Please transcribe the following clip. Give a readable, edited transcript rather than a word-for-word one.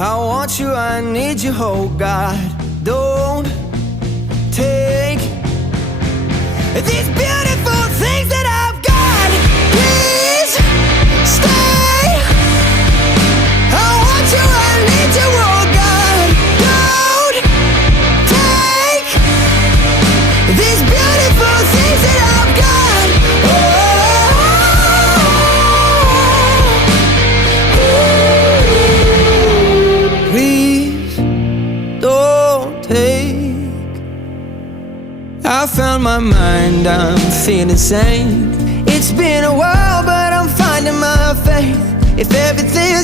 I want you, I need you, oh God. Don't take these beautiful things that I've got. Please stay. I want you, I need you, oh God. Don't take these beautiful things that I've got. Please don't take. I found my mind, I'm feeling sane. It's been a while, but I'm finding my faith. If everything's